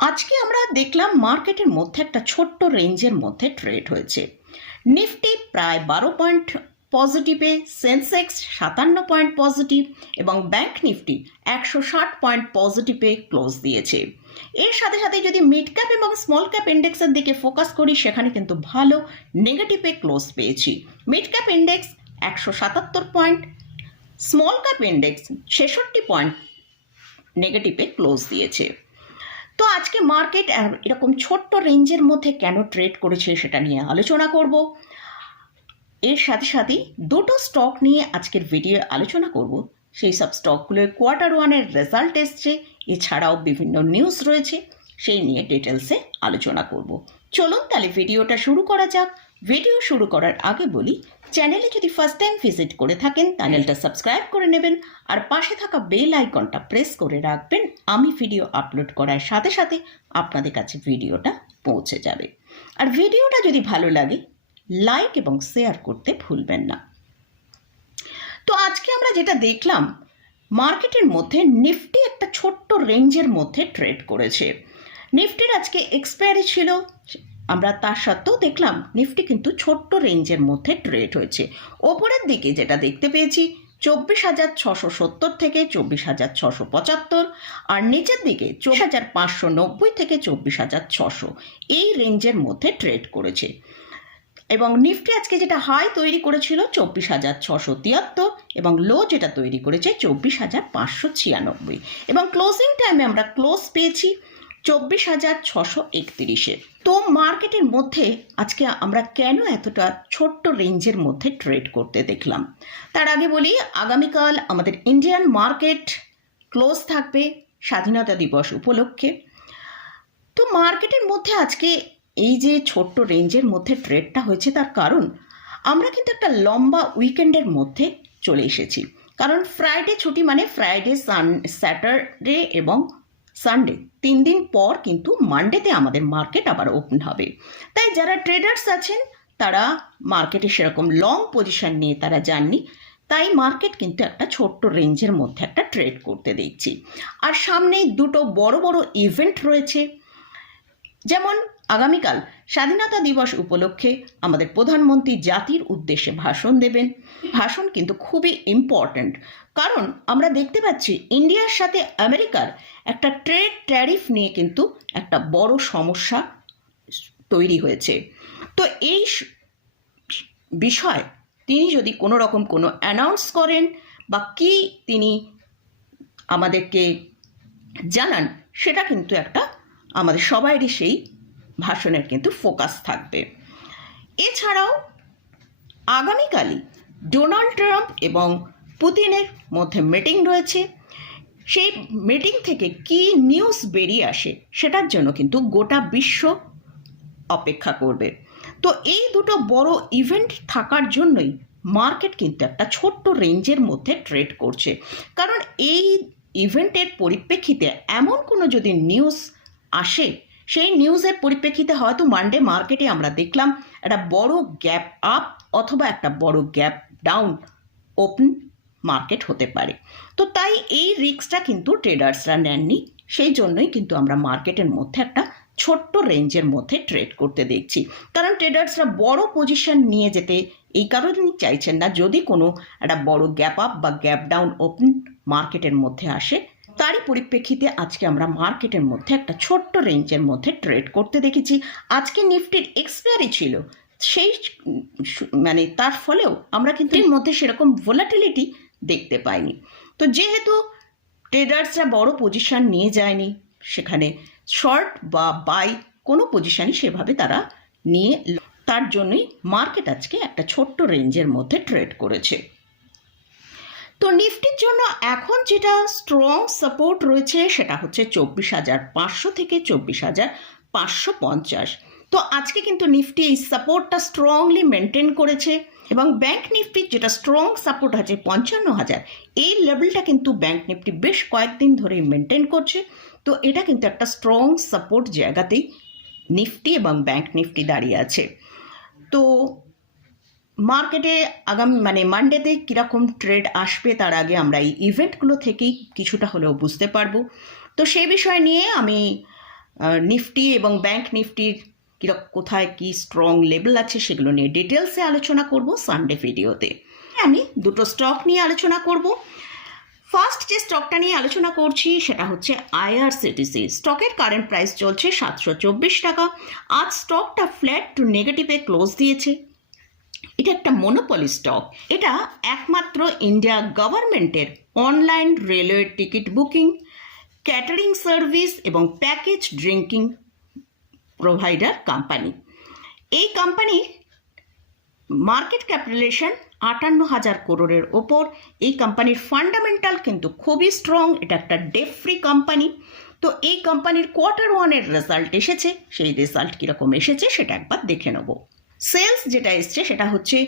আজকে আমরা দেখলাম মার্কেটের মধ্যে একটা ছোট্ট রেঞ্জের মধ্যে ট্রেড হয়েছে। নিফটি প্রায় বারো পয়েন্ট পজিটিভে সেন্সেক্স সাতান্ন পয়েন্ট পজিটিভ এবং ব্যাংক নিফটি একশো ষাট পয়েন্ট পজিটিভে ক্লোজ দিয়েছে। এর সাথে সাথে যদি মিড ক্যাপ এবং স্মল ক্যাপ ইন্ডেক্সের দিকে ফোকাস করি, সেখানে কিন্তু ভালো নেগেটিভে ক্লোজ পেয়েছি। মিড ক্যাপ ইন্ডেক্স একশো সাতাত্তর পয়েন্ট, স্মল ক্যাপ ইন্ডেক্স ছেষট্টি পয়েন্ট নেগেটিভে ক্লোজ দিয়েছে। তো আজকে মার্কেট এরকম ছোট্ট রেঞ্জের মধ্যে কেন ট্রেড করেছে সেটা নিয়ে আলোচনা করব। এর সাথে সাথে দুটো স্টক নিয়ে আজকের ভিডিও আলোচনা করব। সেই সব স্টকগুলোর কোয়ার্টার ওয়ানের রেজাল্ট এসছে। এছাড়াও বিভিন্ন নিউজ রয়েছে, সেই নিয়ে ডিটেলসে আলোচনা করব। চলুন তাহলে ভিডিওটা শুরু করা যাক। ভিডিও শুরু করার আগে বলি চ্যানেলে যদি ফার্স্ট টাইম ভিজিট করে থাকেন চ্যানেলটা সাবস্ক্রাইব করে নেবেন। আর পাশে থাকা বেল আইকনটা প্রেস করে রাখবেন আমি ভিডিও আপলোড করার সাথে সাথে আপনাদের কাছে ভিডিওটা পৌঁছে যাবে। আর ভিডিওটা যদি ভালো লাগে লাইক এবং শেয়ার করতে ভুলবেন না। তো আজকে আমরা যেটা দেখলাম মার্কেটের মধ্যে নিফটি একটা ছোট্ট রেঞ্জের মধ্যে ট্রেড করেছে। নিফটির আজকে এক্সপায়ারি ছিল, আমরা তার সত্ত্বেও দেখলাম নিফটি কিন্তু ছোট্ট রেঞ্জের মধ্যে ট্রেড হয়েছে। ওপরের দিকে যেটা দেখতে পেয়েছি চব্বিশ হাজার ছশো সত্তর থেকে চব্বিশ হাজার ছশো পঁচাত্তর আর নিচের দিকে চব্বিশ হাজার পাঁচশো নব্বই থেকে চব্বিশ হাজার ছশো। এই রেঞ্জের মধ্যে ট্রেড করেছে। এবং নিফটি আজকে যেটা হাই তৈরি করেছিল চব্বিশ হাজার ছশো তিয়াত্তর এবং লো যেটা তৈরি করেছে চব্বিশ হাজার পাঁচশো ছিয়ানব্বই। এবং ক্লোজিং টাইমে আমরা ক্লোজ পেয়েছি। চব্বিশ হাজার ছশো একত্রিশে। তো মার্কেটের মধ্যে আজকে আমরা কেন এতটা ছোট্ট রেঞ্জের মধ্যে ট্রেড করতে দেখলাম? তার আগে বলি, আগামীকাল আমাদের ইন্ডিয়ান মার্কেট ক্লোজ থাকবে স্বাধীনতা দিবস উপলক্ষে। তো মার্কেটের মধ্যে আজকে এই যে ছোট্ট রেঞ্জের মধ্যে ট্রেডটা হয়েছে, তার কারণ আমরা কিন্তু একটা লম্বা উইকেন্ডের মধ্যে চলে এসেছি। কারণ ফ্রাইডে ছুটি মানে ফ্রাইডে, সান, স্যাটারডে এবং সানডে তিন দিন পর কিন্তু মানডেতে আমাদের মার্কেট আবার ওপেন হবে। তাই যারা ট্রেডার্স আছেন, তারা মার্কেটে সেরকম লং পজিশন নিয়ে তারা যাননি। তাই মার্কেট কিন্তু একটা ছোট্ট রেঞ্জের মধ্যে একটা ট্রেড করতে দেখছি। আর সামনেই দুটো বড় বড় ইভেন্ট রয়েছে। যেমন আগামীকাল স্বাধীনতা দিবস উপলক্ষে আমাদের প্রধানমন্ত্রী জাতির উদ্দেশ্যে ভাষণ দেবেন। ভাষণ কিন্তু খুবই ইম্পর্ট্যান্ট কারণ আমরা দেখতে পাচ্ছি ইন্ডিয়ার সাথে আমেরিকার একটা ট্রেড ট্যারিফ নিয়ে কিন্তু একটা বড় সমস্যা তৈরি হয়েছে। তো এই বিষয় তিনি যদি কোনো রকম কোনো অ্যানাউন্স করেন বা কি তিনি আমাদেরকে জানান, সেটা কিন্তু একটা আমাদের সবাইরই সেই ভাষণের কিন্তু ফোকাস থাকবে। এছাড়াও আগামীকালই ডোনাল্ড ট্রাম্প এবং পুতিনের মধ্যে মিটিং রয়েছে। সেই মিটিং থেকে কি নিউজ বেরিয়ে আসে সেটার জন্য কিন্তু গোটা বিশ্ব অপেক্ষা করবে। তো এই দুটো বড় ইভেন্ট থাকার জন্যই মার্কেট কিন্তু একটা ছোট্ট রেঞ্জের মধ্যে ট্রেড করছে। কারণ এই ইভেন্টের পরিপ্রেক্ষিতে এমন কোনো যদি নিউজ আসে সেই নিউজের পরিপ্রেক্ষিতে হয়তো মানডে মার্কেটে আমরা দেখলাম একটা বড় গ্যাপ আপ অথবা একটা বড় গ্যাপ ডাউন ওপেন মার্কেট হতে পারে। তো তাই এই রিস্কটা কিন্তু ট্রেডার্সরা নেননি। সেই জন্যই কিন্তু আমরা মার্কেটের মধ্যে একটা ছোট্ট রেঞ্জের মধ্যে ট্রেড করতে দেখছি। কারণ ট্রেডার্সরা বড় পজিশন নিয়ে যেতে এই কারণেই চাইছেন না। যদি কোনো একটা বড় গ্যাপ আপ বা গ্যাপ ডাউন ওপেন মার্কেটের মধ্যে আসে তারই পরিপ্রেক্ষিতে আজকে আমরা মার্কেটের মধ্যে একটা ছোট্ট রেঞ্জের মধ্যে ট্রেড করতে দেখেছি। আজকে নিফটির এক্সপায়ারি ছিল। সেই মানে তার ফলেও আমরা কিন্তু এর মধ্যে সেরকম ভোলাটিলিটি দেখতে পাইনি। তো যেহেতু ট্রেডার্সরা বড় পজিশন নিয়ে যায়নি, সেখানে শর্ট বা বাই কোনো পজিশনই সেভাবে তারা নিয়ে তার জন্যই মার্কেট আজকে একটা ছোট্ট রেঞ্জের মধ্যে ট্রেড করেছে। তো নিফটির জন্য এখন যেটা স্ট্রং সাপোর্ট রয়েছে সেটা হচ্ছে চব্বিশ হাজার পাঁচশো থেকে চব্বিশ হাজার পাঁচশো পঞ্চাশ। তো আজকে কিন্তু নিফটি এই সাপোর্টটা স্ট্রংলি মেনটেন করেছে এবং ব্যাংক নিফটির যেটা স্ট্রং সাপোর্ট আছে পঞ্চান্ন হাজার, এই লেভেলটা কিন্তু ব্যাংক নিফটি বেশ কয়েকদিন ধরেই মেনটেন করছে। তো এটা কিন্তু একটা স্ট্রং সাপোর্ট জায়গাতেই নিফটি এবং ব্যাংক নিফটি দাঁড়িয়ে আছে। তো মার্কেটে আগামী মানে মানডেতে কীরকম ট্রেড আসবে তার আগে আমরা এই ইভেন্টগুলো থেকেই কিছুটা হলেও বুঝতে পারব। তো সেই বিষয় নিয়ে আমি নিফটি এবং ব্যাংক নিফটির কিরক, কোথায় কি স্ট্রং লেভেল আছে সেগুলো নিয়ে ডিটেলসে আলোচনা করব সানডে ভিডিওতে আমি দুটো স্টক নিয়ে আলোচনা করব। ফার্স্ট যে স্টকটা নিয়ে আলোচনা করছি সেটা হচ্ছে আইআরসিটিসি স্টকের কারেন্ট প্রাইস চলছে সাতশো চব্বিশ টাকা। আজ স্টকটা ফ্ল্যাট টু নেগেটিভে ক্লোজ দিয়েছে। এটা একটা মনোপলি স্টক এটা একমাত্র ইন্ডিয়া গভর্নমেন্টের online railway ticket booking catering service এবং প্যাকেজ ড্রিঙ্কিং প্রোভাইডার কোম্পানি এই কোম্পানি মার্কেট ক্যাপিটালেশন আটান্ন হাজার করোড়ের ওপর। এই কোম্পানির ফান্ডামেন্টাল কিন্তু খুবই স্ট্রং এটা একটা ডেপ ফ্রি কোম্পানি তো এই কোম্পানির কোয়ার্টার ওয়ানের রেজাল্ট এসেছে, সেই রেজাল্ট কীরকম এসেছে সেটা একবার দেখে নেব। সেলস যেটা এসছে সেটা হচ্ছে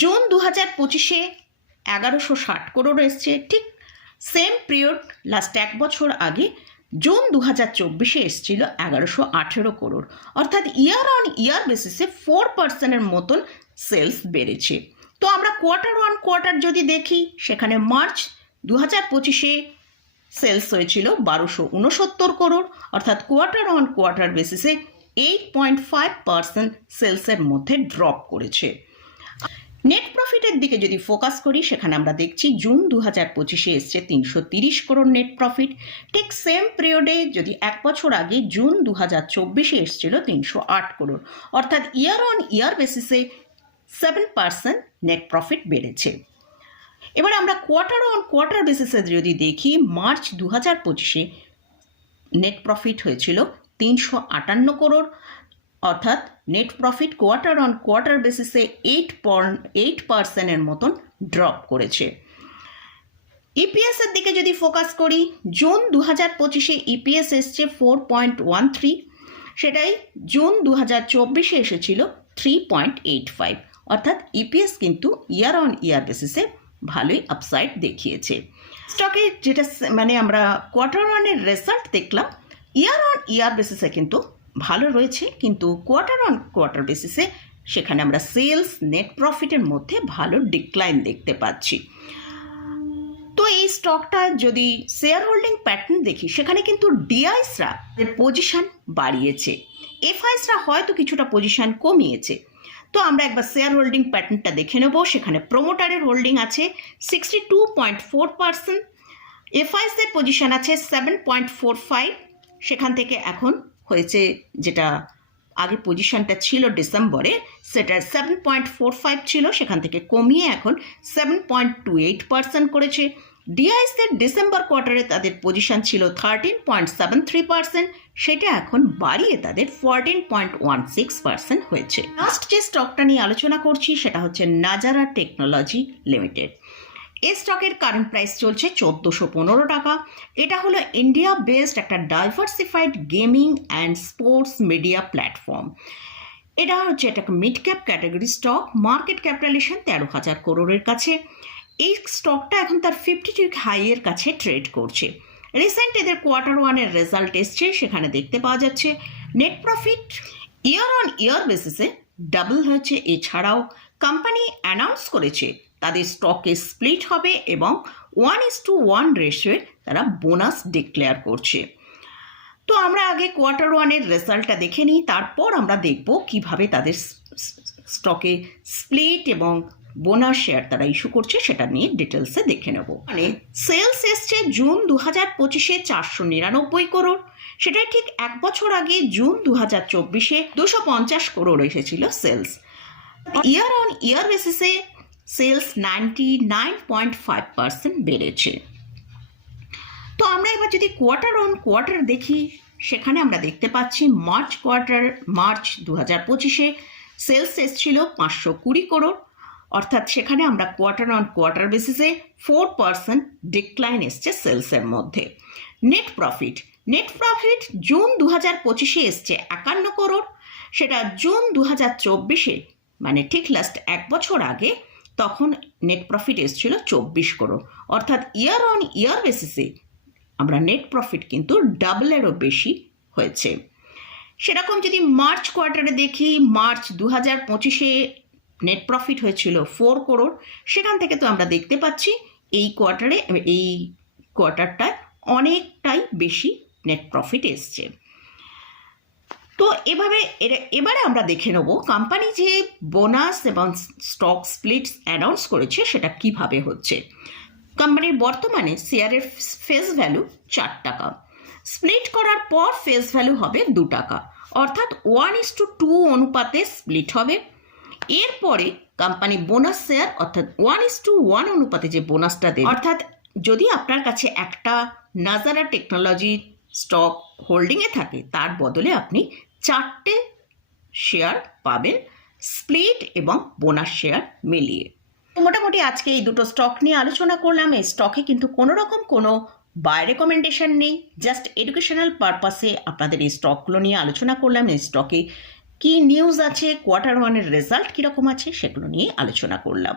জুন দু হাজার পঁচিশে এগারোশো ষাট করোড় এসছে, ঠিক সেম পিরিয়ড লাস্ট এক বছর আগে জুন দু হাজার চব্বিশে এসেছিল এগারোশো আঠেরো করোড়। অর্থাৎ ইয়ার অন ইয়ার বেসিসে ফোর পার্সেন্টের মতন সেলস বেড়েছে। তো আমরা কোয়ার্টার ওয়ান কোয়ার্টার যদি দেখি, সেখানে মার্চ দু হাজার পঁচিশে সেলস হয়েছিল বারোশো উনসত্তর করোড়, অর্থাৎ কোয়ার্টার অন কোয়ার্টার বেসিসে এইট পয়েন্ট ফাইভ পার্সেন্ট সেলসের মধ্যে ড্রপ করেছে। নেট প্রফিটের দিকে যদি ফোকাস করি, সেখানে আমরা দেখছি জুন দু হাজার পঁচিশে এসছে তিনশো তিরিশ করোড় নেট প্রফিট ঠিক সেম পিরিয়ডে যদি এক বছর আগে জুন দু হাজার চব্বিশে এসছিল তিনশো আট করোড় অর্থাৎ ইয়ার অন ইয়ার বেসিসে সেভেন পার্সেন্ট নেট প্রফিট বেড়েছে। এবার আমরা কোয়ার্টার অন কোয়ার্টার বেসিসে যদি দেখি মার্চ দু হাজার পঁচিশে নেট প্রফিট হয়েছিল তিনশো আটান্ন করোড় অর্থাৎ net profit quarter on quarter বেসিসে এইট এইট পার্সেন্টের মতন ড্রপ করেছে। ইপিএসের দিকে যদি ফোকাস করি, জুন দু হাজার পঁচিশে ইপিএস এসছে ফোর পয়েন্ট ওয়ান থ্রি সেটাই জুন দু হাজার চব্বিশে এসেছিল থ্রি পয়েন্ট এইট ফাইভ অর্থাৎ ইপিএস কিন্তু ইয়ার অন ইয়ার বেসিসে ভালোই আপসাইড দেখিয়েছে। স্টকে যেটা মানে আমরা কোয়ার্টার ওয়ানের রেজাল্ট দেখলাম ইয়ার অন ইয়ার বেসিসে কিন্তু ভালো রয়েছে, কিন্তু কোয়ার্টার অন কোয়ার্টার বেসিসে সেখানে আমরা সেলস নেট প্রফিটের মধ্যে ভালো ডিক্লাইন দেখতে পাচ্ছি। তো এই স্টকটা যদি শেয়ার হোল্ডিং প্যাটার্ন দেখি, সেখানে কিন্তু ডিআইসরা পজিশন বাড়িয়েছে। এফআইসরা হয়তো কিছুটা পজিশন কমিয়েছে। তো আমরা একবার শেয়ার হোল্ডিং প্যাটার্নটা দেখে নেব, সেখানে প্রোমোটারের হোল্ডিং আছে sixty two point four percent, এফআইসের position আছে সেভেন পয়েন্ট ফোর ফাইভ সেখান থেকে এখন হয়েছে যেটা আগে পজিশনটা ছিল ডিসেম্বরে সেটা সেভেন পয়েন্ট ফোর ফাইভ ছিল, সেখান থেকে কমিয়ে এখন seven point two eight percent করেছে। ডিআইসের ডিসেম্বর কোয়ার্টারে তাদের পজিশন ছিল thirteen point seven three percent সেটা এখন বাড়িয়ে তাদের fourteen point one six percent হয়েছে। লাস্ট যে স্টকটা নিয়ে আলোচনা করছি, সেটা হচ্ছে নাজারা টেকনোলজি লিমিটেড এই স্টকের কারেন্ট প্রাইস চলছে চোদ্দোশো পনেরো টাকা। এটা হলো ইন্ডিয়া বেসড একটা diversified gaming and sports media platform এটা হচ্ছে একটা mid cap category stock market capitalisation তেরো হাজার করোড়ের কাছে। এই স্টকটা এখন তার ফিফটি টু হাইয়ের কাছে ট্রেড করছে। রিসেন্ট এদের কোয়ার্টার ওয়ানের রেজাল্ট এসছে, সেখানে দেখতে পাওয়া যাচ্ছে net profit year on year বেসিসে ডাবল হয়েছে। এছাড়াও কোম্পানি অ্যানাউন্স করেছে তাদের স্টকে স্প্লিট হবে এবং ওয়ান ইস টু ওয়ান রেশিওয়ে তারা বোনাস ডিক্লেয়ার করছে। তো আমরা আগে কোয়ার্টার ওয়ানের রেজাল্টটা দেখে নিই, তারপর আমরা দেখব কীভাবে তাদের স্টকে স্প্লিট এবং বোনাস শেয়ার তারা ইস্যু করছে, সেটা নিয়ে ডিটেলসে দেখে নেব। মানে সেলস এসছে জুন দু হাজার পঁচিশে চারশো নিরানব্বই করোড় সেটা ঠিক এক বছর আগে জুন দু হাজার চব্বিশে দুশো পঞ্চাশ করোড় এসেছিল সেলস ইয়ার অন ইয়ার বেসিসে sales ninety nine point five percent বেড়েছে। তো আমরা এবার যদি কোয়ার্টার অন কোয়ার্টার দেখি, সেখানে আমরা দেখতে পাচ্ছি মার্চ কোয়ার্টার মার্চ দু হাজার পঁচিশে সেলস এসছিল পাঁচশো কুড়ি করোড় অর্থাৎ সেখানে আমরা কোয়ার্টার অন কোয়ার্টার বেসিসে ফোর পার্সেন্ট ডিক্লাইন এসছে সেলসের মধ্যে। Net profit net profit June দু হাজার পঁচিশে এসছে একান্ন করোড় সেটা জুন দু হাজার চব্বিশে মানে ঠিক লাস্ট এক বছর আগে তখন নেট প্রফিট এসেছিল চব্বিশ করোড় অর্থাৎ ইয়ার অন ইয়ার বেসিসে আমরা নেট প্রফিট কিন্তু ডাবলেরও বেশি হয়েছে। সেরকম যদি মার্চ কোয়ার্টারে দেখি মার্চ দু হাজার পঁচিশে নেট প্রফিট হয়েছিল ফোর করোড় সেখান থেকে তো আমরা দেখতে পাচ্ছি এই কোয়ার্টারে এই কোয়ার্টারটায় অনেকটাই বেশি নেট প্রফিট এসছে। তো এভাবে এবারে আমরা দেখে নেব কোম্পানি যে বোনাস এবং স্টক স্প্লিটস অ্যানাউন্স করেছে সেটা কীভাবে হচ্ছে। কোম্পানির বর্তমানে শেয়ারের ফেস ভ্যালু চার টাকা। স্প্লিট করার পর ফেস ভ্যালু হবে দু টাকা। অর্থাৎ ওয়ান ইস টু টু অনুপাতে স্প্লিট হবে। এরপরে কোম্পানি বোনাস শেয়ার অর্থাৎ ওয়ান ইস টু ওয়ান অনুপাতে যে বোনাসটা দেবে। অর্থাৎ যদি আপনার কাছে একটা নাজারা টেকনোলজি স্টক হোল্ডিংয়ে থাকে, তার বদলে আপনি চারটে শেয়ার পাবেন স্প্লিট এবং বোনাস শেয়ার মিলিয়ে। মোটামুটি আজকে এই দুটো স্টক নিয়ে আলোচনা করলাম, এই স্টকে কিন্তু কোনো রকম কোনো বাই রেকমেন্ডেশন নেই জাস্ট এডুকেশনাল পারপাসে আপনাদের এই স্টকগুলো নিয়ে আলোচনা করলাম, এই স্টকে কি নিউজ আছে কোয়ার্টার ওয়ানের রেজাল্ট কীরকম আছে, সেগুলো নিয়ে আলোচনা করলাম।